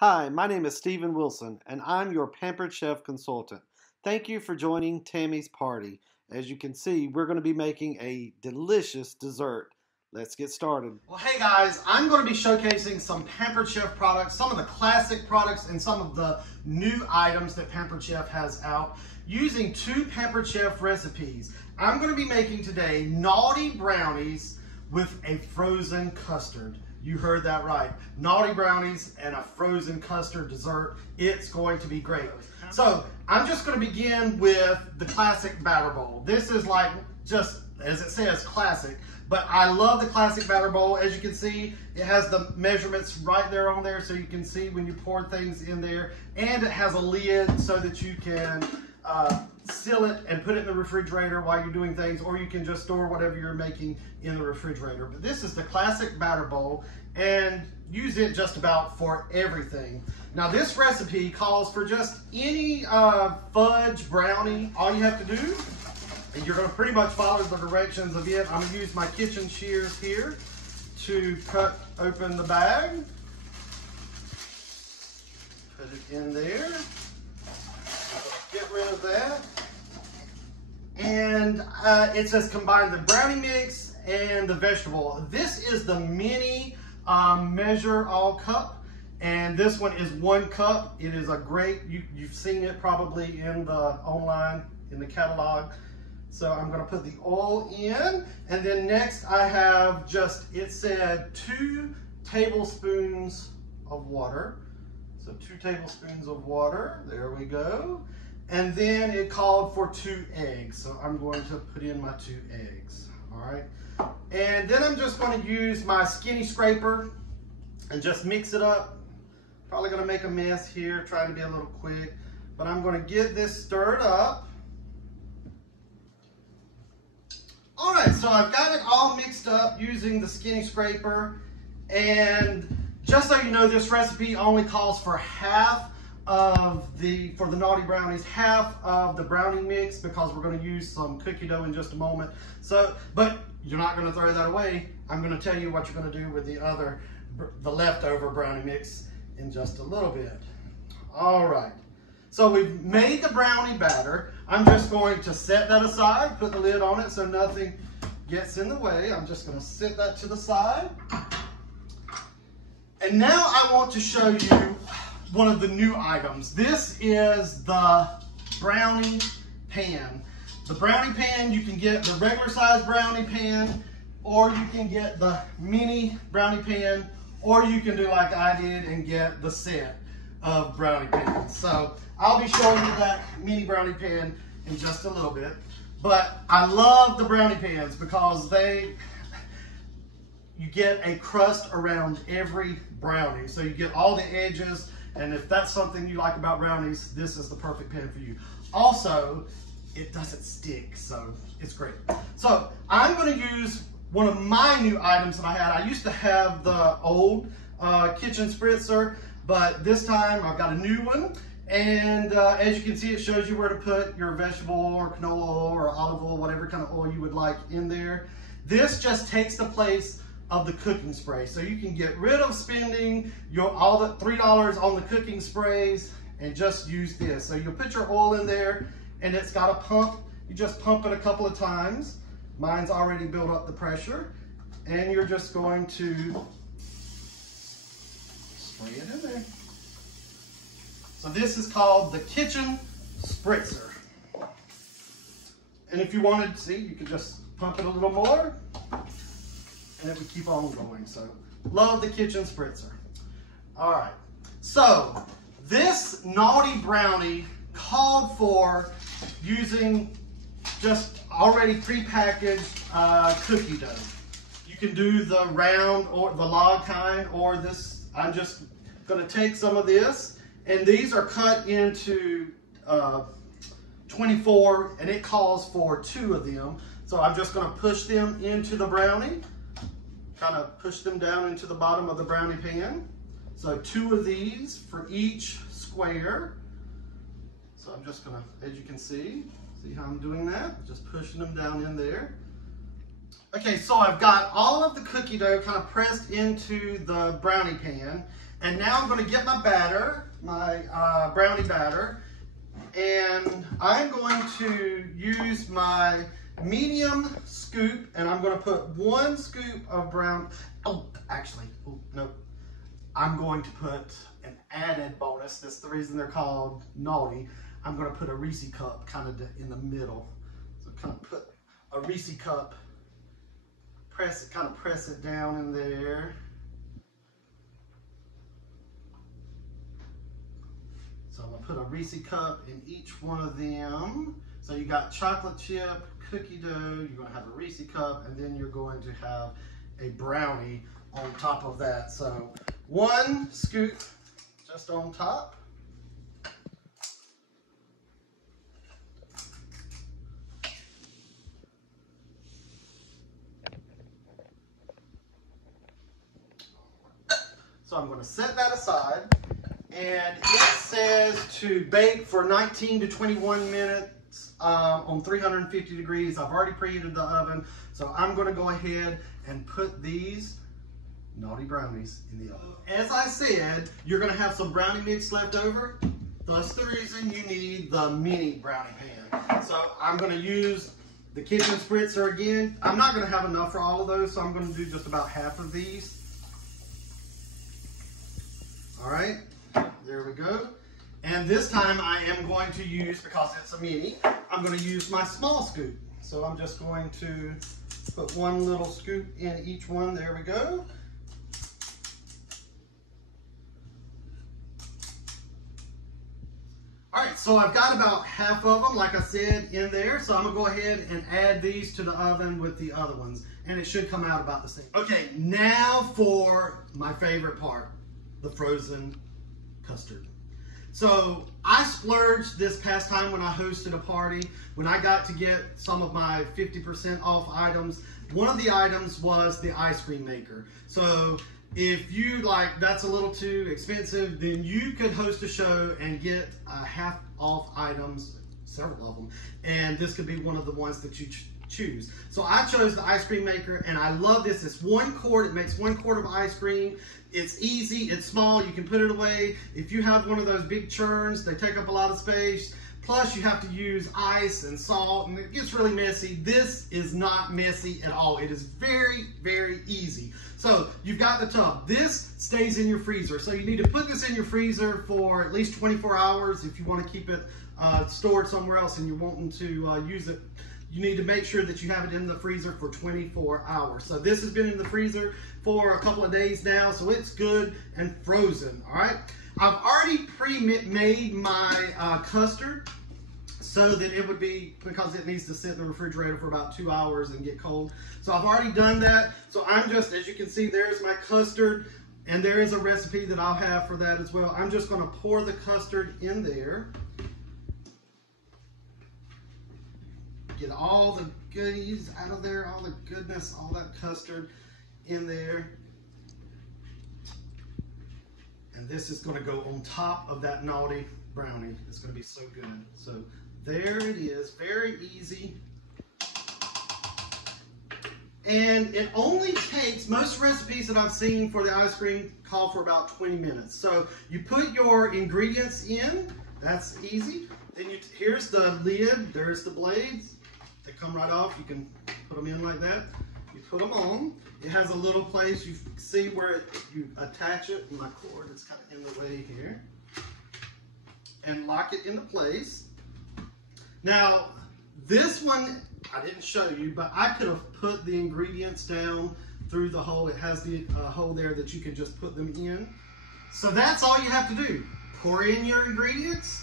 Hi, my name is Stephen Wilson, and I'm your Pampered Chef consultant. Thank you for joining Tammy's party. As you can see, we're going to be making a delicious dessert. Let's get started. Well, hey guys, I'm going to be showcasing some Pampered Chef products, some of the classic products and some of the new items that Pampered Chef has out using two Pampered Chef recipes. I'm going to be making today naughty brownies with a frozen custard. You heard that right. Naughty brownies and a frozen custard dessert. It's going to be great. So I'm just going to begin with the classic batter bowl. This is like just, as it says, classic. But I love the classic batter bowl. As you can see, it has the measurements right there on there so you can see when you pour things in there. And it has a lid so that you can seal it and put it in the refrigerator while you're doing things, or you can just store whatever you're making in the refrigerator. But this is the classic batter bowl, and use it just about for everything. Now this recipe calls for just any fudge brownie. All you have to do, and you're going to pretty much follow the directions of it. I'm going to use my kitchen shears here to cut open the bag. Put it in there. Get rid of that. And it says combine the brownie mix and the vegetable. This is the mini measure all cup, and this one is 1 cup. It is a great, you've seen it probably in the online, in the catalog. So I'm gonna put the oil in, and then next I have just, it said 2 tablespoons of water. So 2 tablespoons of water, there we go. And then it called for 2 eggs. So I'm going to put in my 2 eggs, all right? And then I'm just going to use my skinny scraper and just mix it up. Probably going to make a mess here, trying to be a little quick, but I'm going to get this stirred up. All right, so I've got it all mixed up using the skinny scraper. And just so you know, this recipe only calls for half of for the naughty brownies, half of the brownie mix, because we're going to use some cookie dough in just a moment. So, but you're not going to throw that away. I'm going to tell you what you're going to do with the leftover brownie mix in just a little bit. All right. So we've made the brownie batter. I'm just going to set that aside, put the lid on it so nothing gets in the way. I'm just going to set that to the side. And now I want to show you one of the new items. This is the brownie pan. The brownie pan, you can get the regular size brownie pan, or you can get the mini brownie pan, or you can do like I did and get the set of brownie pans. So I'll be showing you that mini brownie pan in just a little bit. But I love the brownie pans because you get a crust around every brownie. So you get all the edges. And if that's something you like about brownies, this is the perfect pan for you. Also, it doesn't stick, so it's great. So I'm going to use one of my new items that I had. I used to have the old kitchen spritzer, but this time I've got a new one. And as you can see, it shows you where to put your vegetable or canola oil or olive oil, whatever kind of oil you would like in there. This just takes the place of the cooking spray. So you can get rid of spending all the $3 on the cooking sprays and just use this. So you'll put your oil in there and it's got a pump. You just pump it a couple of times. Mine's already built up the pressure, and you're just going to spray it in there. So this is called the kitchen spritzer. And if you wanted to see, you could just pump it a little more, and it would keep on going. So love the kitchen spritzer. All right, so this naughty brownie called for using just already prepackaged cookie dough. You can do the round or the log kind, or this. I'm just gonna take some of this, and these are cut into 24, and it calls for 2 of them. So I'm just gonna push them into the brownie. Kind of push them down into the bottom of the brownie pan. So 2 of these for each square. So I'm just gonna, as you can see how I'm doing that? Just pushing them down in there. Okay, so I've got all of the cookie dough kind of pressed into the brownie pan. And now I'm going to get my batter, my brownie batter, and I'm going to use my medium scoop, and I'm going to put 1 scoop of no. I'm going to put an added bonus. That's the reason they're called naughty. I'm going to put a Reese cup kind of in the middle. So kind of put a Reese cup, press it down in there. So I'm going to put a Reese cup in each one of them. So you got chocolate chip, cookie dough, you're going to have a Reese cup, and then you're going to have a brownie on top of that. So 1 scoop just on top. So I'm going to set that aside, and it says to bake for 19 to 21 minutes on 350 degrees. I've already preheated the oven, so I'm going to go ahead and put these naughty brownies in the oven. As I said, you're going to have some brownie mix left over. That's the reason you need the mini brownie pan. So I'm going to use the kitchen spritzer again. I'm not going to have enough for all of those, so I'm going to do just about half of these. All right, there we go. And this time I am going to use, because it's a mini, I'm going to use my small scoop. So I'm just going to put 1 little scoop in each one. There we go. All right, so I've got about half of them, like I said, in there. So I'm gonna go ahead and add these to the oven with the other ones, and it should come out about the same. Okay, now for my favorite part, the frozen custard. So I splurged this past time when I hosted a party, when I got to get some of my 50% off items. One of the items was the ice cream maker. So if you like, that's a little too expensive, then you could host a show and get half off items, several of them, and this could be one of the ones that you choose. So I chose the ice cream maker, and I love this. It's 1 quart. It makes 1 quart of ice cream. It's easy. It's small. You can put it away. If you have one of those big churns, they take up a lot of space. Plus, you have to use ice and salt, and it gets really messy. This is not messy at all. It is very, very easy. So you've got the tub. This stays in your freezer. So you need to put this in your freezer for at least 24 hours if you want to keep it stored somewhere else and you're wanting to use it. You need to make sure that you have it in the freezer for 24 hours. So this has been in the freezer for a couple of days now, so it's good and frozen, all right? I've already pre-made my custard so that it would be, because it needs to sit in the refrigerator for about 2 hours and get cold. So I've already done that. So I'm just, as you can see, there's my custard, and there is a recipe that I'll have for that as well. I'm just gonna pour the custard in there. Get all the goodies out of there, all the goodness, all that custard in there. And this is gonna go on top of that naughty brownie. It's gonna be so good. So there it is, very easy. And it only takes, most recipes that I've seen for the ice cream call for about 20 minutes. So you put your ingredients in, that's easy. Then here's the lid, there's the blades. They come right off. You can put them in like that. You put them on. It has a little place, you see where you attach it. My cord is kind of in the way here. And lock it into place. Now, this one, I didn't show you, but I could have put the ingredients down through the hole. It has the hole there that you can just put them in. So that's all you have to do. Pour in your ingredients,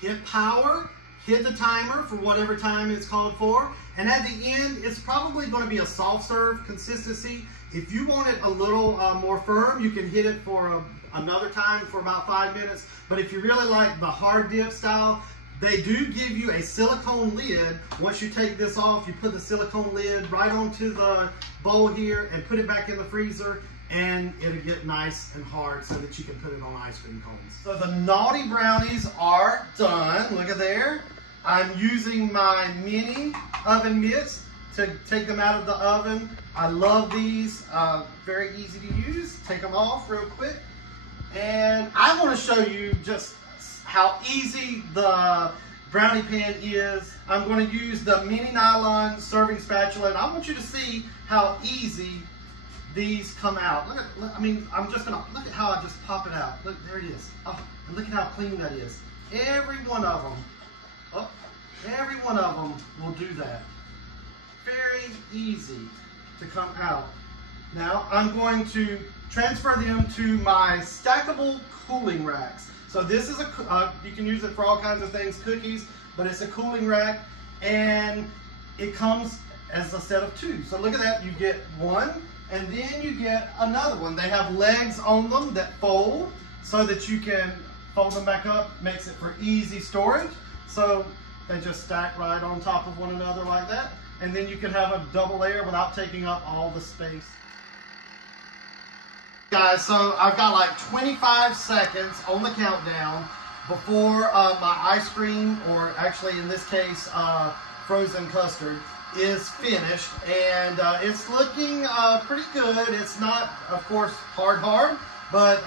hit power, hit the timer for whatever time it's called for, and at the end, it's probably going to be a soft serve consistency. If you want it a little more firm, you can hit it for another time for about 5 minutes, but if you really like the hard dip style, they do give you a silicone lid. Once you take this off, you put the silicone lid right onto the bowl here and put it back in the freezer, and it'll get nice and hard so that you can put it on ice cream cones. So the naughty brownies are done. Look at there. I'm using my mini oven mitts to take them out of the oven. I love these, very easy to use. Take them off real quick, And I want to show you just how easy the brownie pan is. I'm going to use the mini nylon serving spatula, and I want you to see how easy these come out. Look at, I mean, I'm just gonna, look at how I just pop it out. Look, there it is. Oh, and look at how clean that is. Every one of them, oh, every one of them will do that. Very easy to come out. Now, I'm going to transfer them to my stackable cooling racks. So this is you can use it for all kinds of things, cookies, but it's a cooling rack, and it comes as a set of two. So look at that, you get one, and then you get another one. They have legs on them that fold so that you can fold them back up, makes it for easy storage. So they just stack right on top of one another like that. And then you can have a double layer without taking up all the space. Guys, so I've got like 25 seconds on the countdown before my ice cream, or actually in this case, frozen custard, is finished. And it's looking pretty good. It's not, of course, hard, but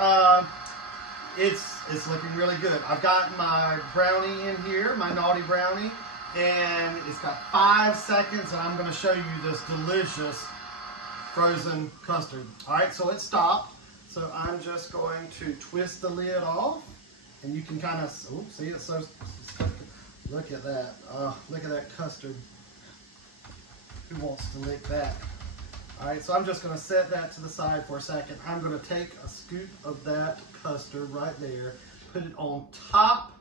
it's looking really good. I've got my brownie in here, my naughty brownie, and it's got 5 seconds, and I'm going to show you this delicious frozen custard. All right, so it stopped. So I'm just going to twist the lid off, and you can kind of, see it's so, look at that. Look at that custard. Who wants to lick that? All right, so I'm just gonna set that to the side for a second. I'm gonna take a scoop of that custard right there, put it on top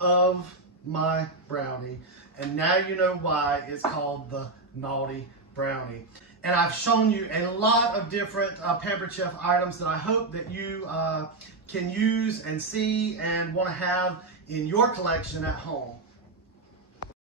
of my brownie, and now you know why it's called the naughty brownie. And I've shown you a lot of different Pampered Chef items that I hope that you can use and see and want to have in your collection at home.